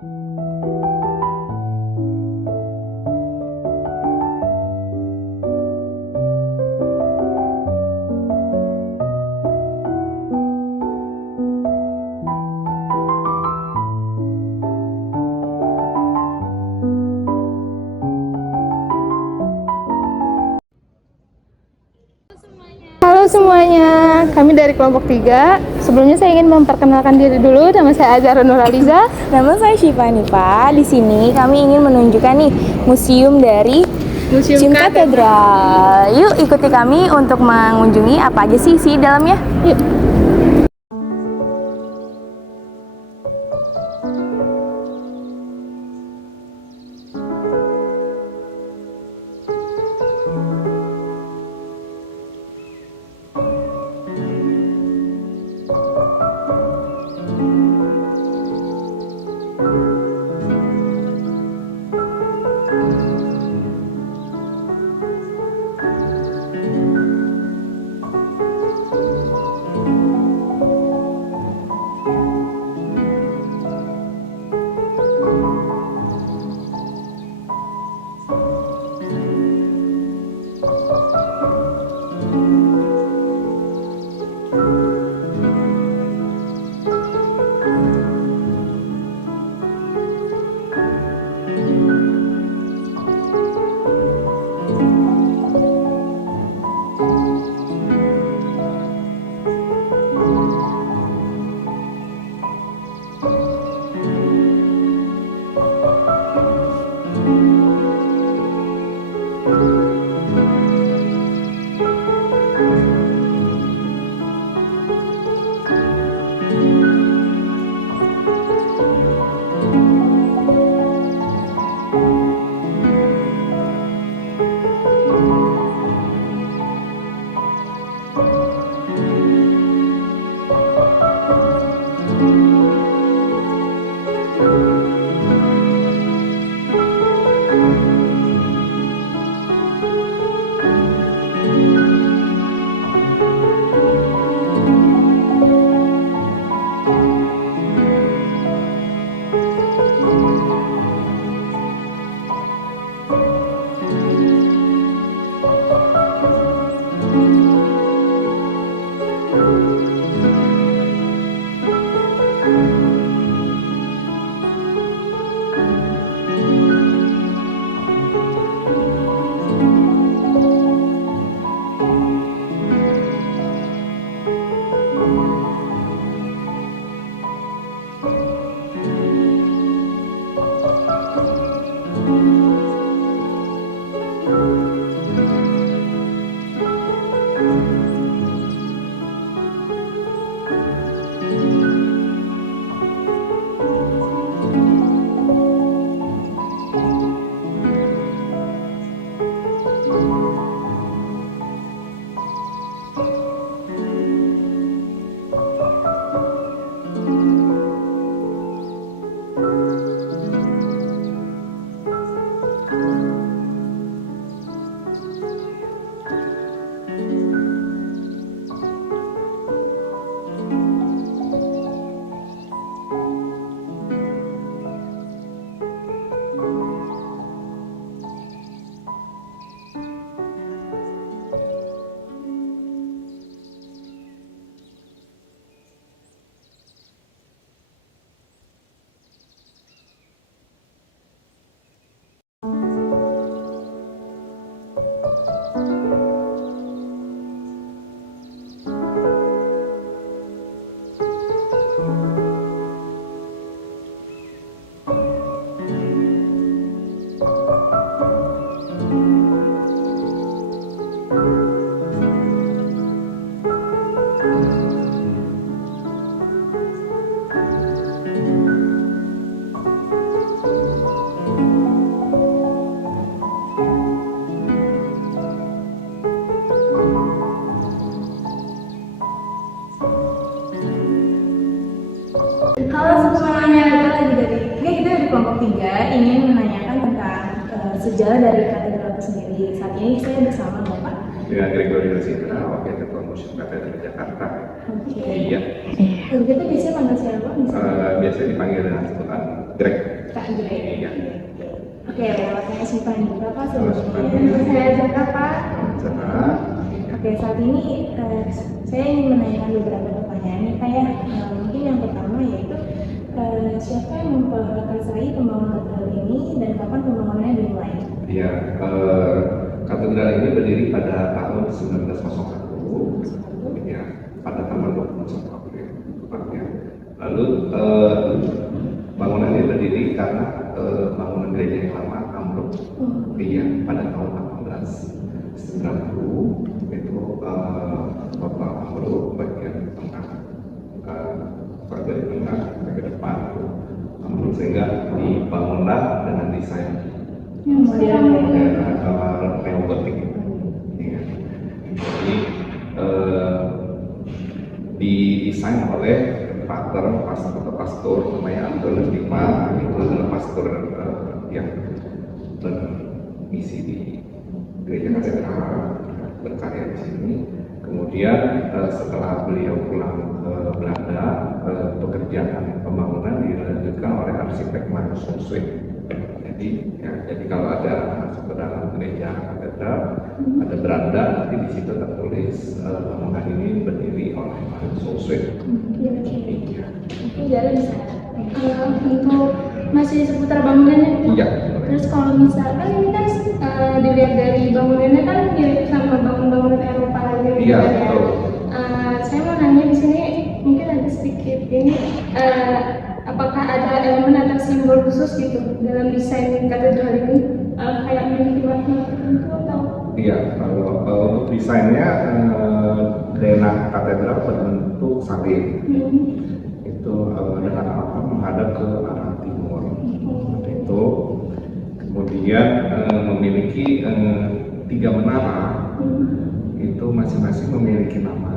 Halo semuanya, kami dari kelompok 3. Sebelumnya saya ingin memperkenalkan diri dulu. Nama saya Azhara Nuraliza. Nama saya Syifa Nifa. Di sini kami ingin menunjukkan nih museum dari Museum Katedral. Yuk ikuti kami untuk mengunjungi apa aja sih isi dalamnya. Yuk. Halo semuanya, kita dari kelompok 3 ingin menanyakan tentang sejarah dari katedral itu sendiri. Saat ini saya bersama Bapak dengan Gregory Rosita, Wakil Ketua Museum Katedral Jakarta. Oke. Iya. Kita biasanya panggil siapa? Biasanya dipanggil dengan sebutan Greg. Iya. Oke, saya simpan juga Pak Halo, sebelumnya. Simpan. Saya Zaka Pak. Cara. Oke, saat ini saya ingin menanyakan beberapa pertanyaan nih Pak ya. Mungkin yang pertama yaitu siapa yang memperkasai pembangunan katedral ini dan kapan pembangunannya dimulai? Iya, katedral ini berdiri pada tahun 1901, ya, pada tanggal 21 April, tepatnya. Lalu bangunan ini berdiri karena bangunan gereja yang lama ambruk, iya, pada tahun 1890 itu total ambruk bagian tengah, bagian tengah sampai ke depan itu ambruk sehingga dibangunlah dengan desain neogotik. Ya. Jadi didesain oleh pastor namanya Antonius Lima. Itu adalah pastor yang bermisi di gereja katedral, berkarya di sini. Kemudian setelah beliau pulang ke Belanda, pekerjaan pembangunan dilanjutkan oleh arsitek Magnus Sonsweet. Jadi kalau ada masuk ke dalam gereja katedral, ada beranda, nanti di situ tertulis bangunan ini berdiri oleh Magnus Sonsweet. Iya. Mungkin jalan bisa. Untuk masih seputar bangunannya. Iya. Terus kalau misalkan ini kan dilihat dari bangunannya kan mirip sama bangunan Eropa gitu. Iya, kan, ya. betul. Saya mau nanya di sini mungkin ada sedikit ini apakah ada elemen atau simbol khusus gitu dalam desain katedral ini kayak memiliki warna tertentu atau? Iya, kalau untuk desainnya denah katedral berbentuk salib. Itu dengan atap menghadap ke arah timur. Seperti itu. Kemudian memiliki 3 menara. Itu masing-masing memiliki nama.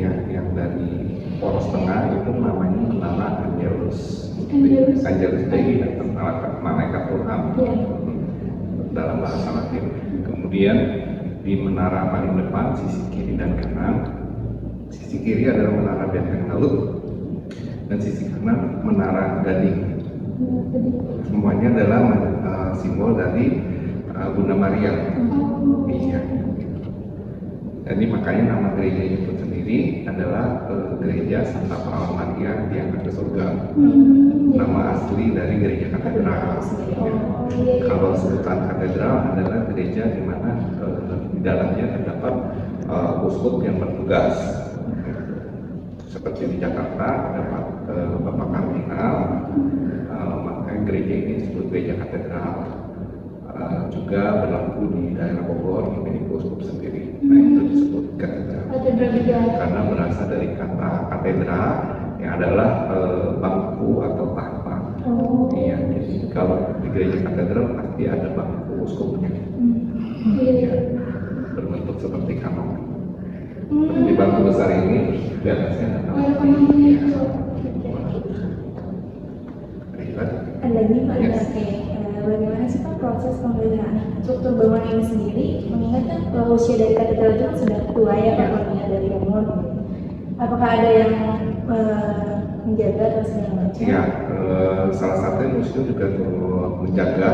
Yang dari poros tengah itu namanya menara Angelus Dei atau malaikat Tuhan dalam bahasa Latin. Kemudian di menara paling depan sisi kiri dan kanan, sisi kiri adalah menara Benvenhalut dan sisi kanan menara Gading. Semuanya adalah simbol dari Bunda Maria. Iya. Jadi makanya nama gereja itu sendiri adalah gereja Santa Paula Maria diangkat ke surga. Nama asli dari gereja katedral. Ya. Kalau sebutan katedral adalah gereja di mana di dalamnya terdapat uskup yang bertugas. Seperti di Jakarta terdapat Bapak Kardinal, makanya gereja ini disebut gereja katedral. Juga berlaku di daerah Bogor memiliki uskup sendiri. Nah itu disebut katedral. Karena berasal dari kata katedra yang adalah bangku atau tahta. Iya, jadi kalau di gereja katedral pasti ada bangku uskupnya. Iya, berbentuk seperti kanon. Di bangku besar ini di atasnya ada Ada lagi Pak, bagaimana sih Pak proses pemeliharaan struktur bangunan ini sendiri? Mengingat kan usia dari katedral itu kan sudah tua ya Pak, kalau dari umur. Apakah ada yang menjaga atau segala macam? Ya, salah satunya museum juga turut menjaga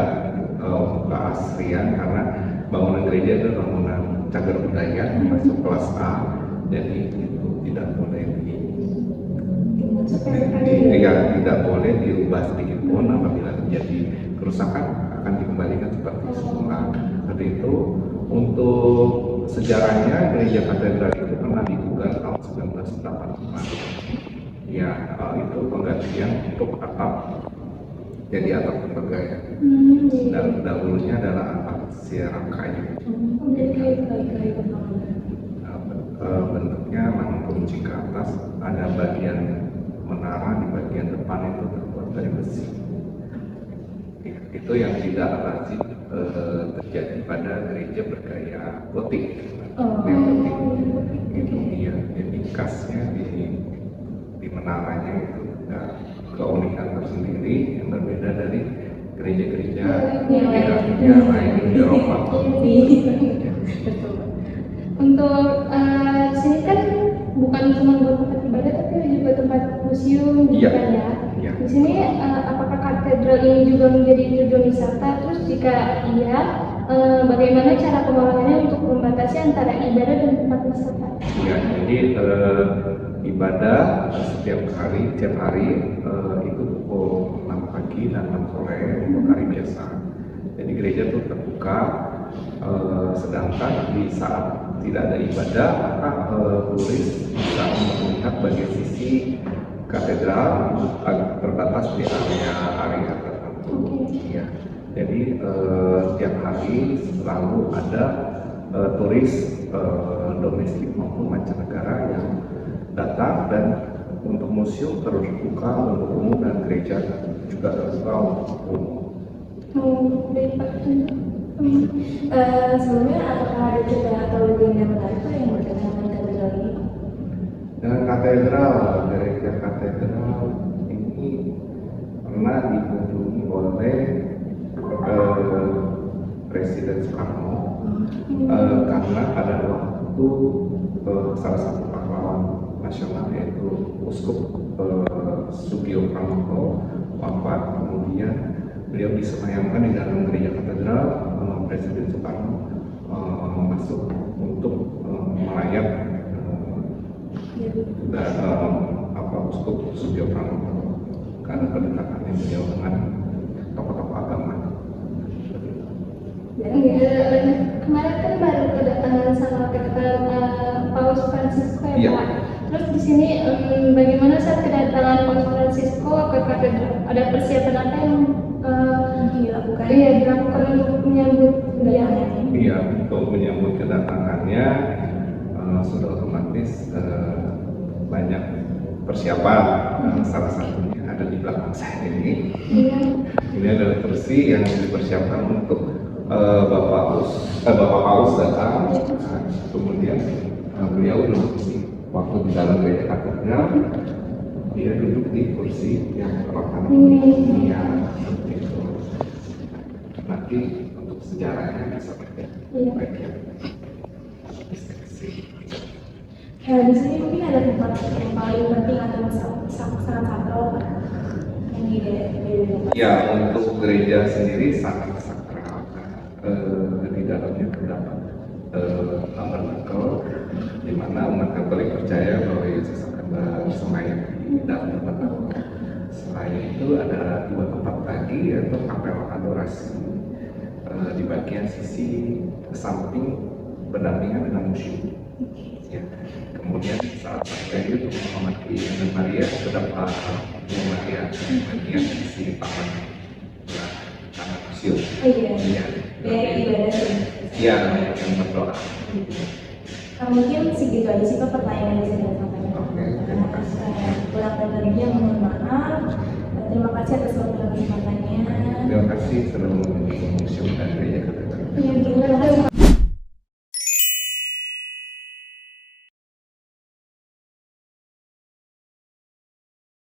keaslian karena bangunan gereja itu bangunan cagar budaya masuk kelas A, jadi itu tidak boleh tidak boleh dirubah sedikit pun. Apabila terjadi kerusakan akan dikembalikan seperti semula. Seperti itu. Untuk sejarahnya gereja katedral itu pernah digugat tahun 1985. Ya, itu penggantian untuk atap jadi atap bergaya. Dan dahulunya adalah atap siram kayu. Bentuknya mengunci ke atas, ada bagian menara di bagian depan itu terbuat dari besi. Itu yang tidak lazim terjadi pada gereja bergaya gotik. Neogotik. Itu dia, jadi khasnya di menaranya itu ada keunikan tersendiri yang berbeda dari gereja-gereja yang lain di Eropa. Untuk sini kan bukan cuma buat tempat ibadah tapi juga tempat museum gitu kan ya. Di sini apakah katedral ini juga menjadi tujuan wisata? Terus jika iya, bagaimana cara pengelolaannya untuk membatasi antara ibadah dan tempat wisata? Ya, jadi ibadah setiap hari itu pukul 6 pagi dan 6 sore untuk hari biasa. Jadi gereja itu terbuka, sedangkan di saat tidak ada ibadah maka turis bisa melihat bagian sisi katedral terbatas di area tertentu. Ya. Jadi setiap hari selalu ada turis domestik maupun mancanegara yang datang, dan untuk museum terbuka untuk umum dan gereja juga terbuka untuk umum. Baik Pak. Sebelumnya apakah ada cerita atau legenda menarik Pak yang berkaitan dengan katedral ini? Dengan katedral, gereja katedral ini pernah dikunjungi oleh Presiden Soekarno karena pada waktu salah satu pahlawan nasional yaitu Uskup Sugio Pranoto wafat, kemudian beliau disemayamkan di dalam gereja katedral. Presiden Soekarno masuk untuk melayat Uskup Sugio Pranoto karena kedekatannya beliau dengan tokoh-tokoh agama. Kemarin kan baru kedatangan sama Paus Francisco ya Iya. Pak. Terus di sini bagaimana saat kedatangan Paus Francisco ke katedral? Ada persiapan apa yang dilakukan? Iya, dilakukan untuk menyambut beliau. Iya, untuk menyambut kedatangannya sudah otomatis banyak persiapan. Salah satunya ada di belakang saya ini. Iya. Ini adalah kursi yang dipersiapkan untuk Bapak Paus datang. Kemudian beliau duduk di waktu di dalam gereja katedral, dia duduk di kursi yang terlaksana ini. Ya, seperti itu. Nanti untuk sejarahnya bisa bagian diskusi. Di sini mungkin ada tempat yang paling penting atau sangat sakral Pak yang di daerah. Ya, untuk gereja sendiri sangat sakral. Di dalamnya terdapat tabernakel, di mana umat Katolik percaya bahwa Yesus akan bersemayam di dalam tabernakel. Selain itu ada dua tempat lagi, yaitu kapel adorasi di bagian sisi samping berdampingan dengan museum. Ya. Kemudian saat sampai itu mengamati Anda Maria, terdapat Maria di bagian sisi taman museum. Oh iya. Daerah ibadah sih. Iya, yang berdoa. Mungkin segitu aja sih Pak pertanyaan yang bisa saya sampaikan. Oke, terima kasih. Kurang dan lebihnya mohon maaf. Terima kasih atas waktu dan kesempatannya. Terima kasih sudah mengunjungi museum dan gereja katedral. Terima kasih.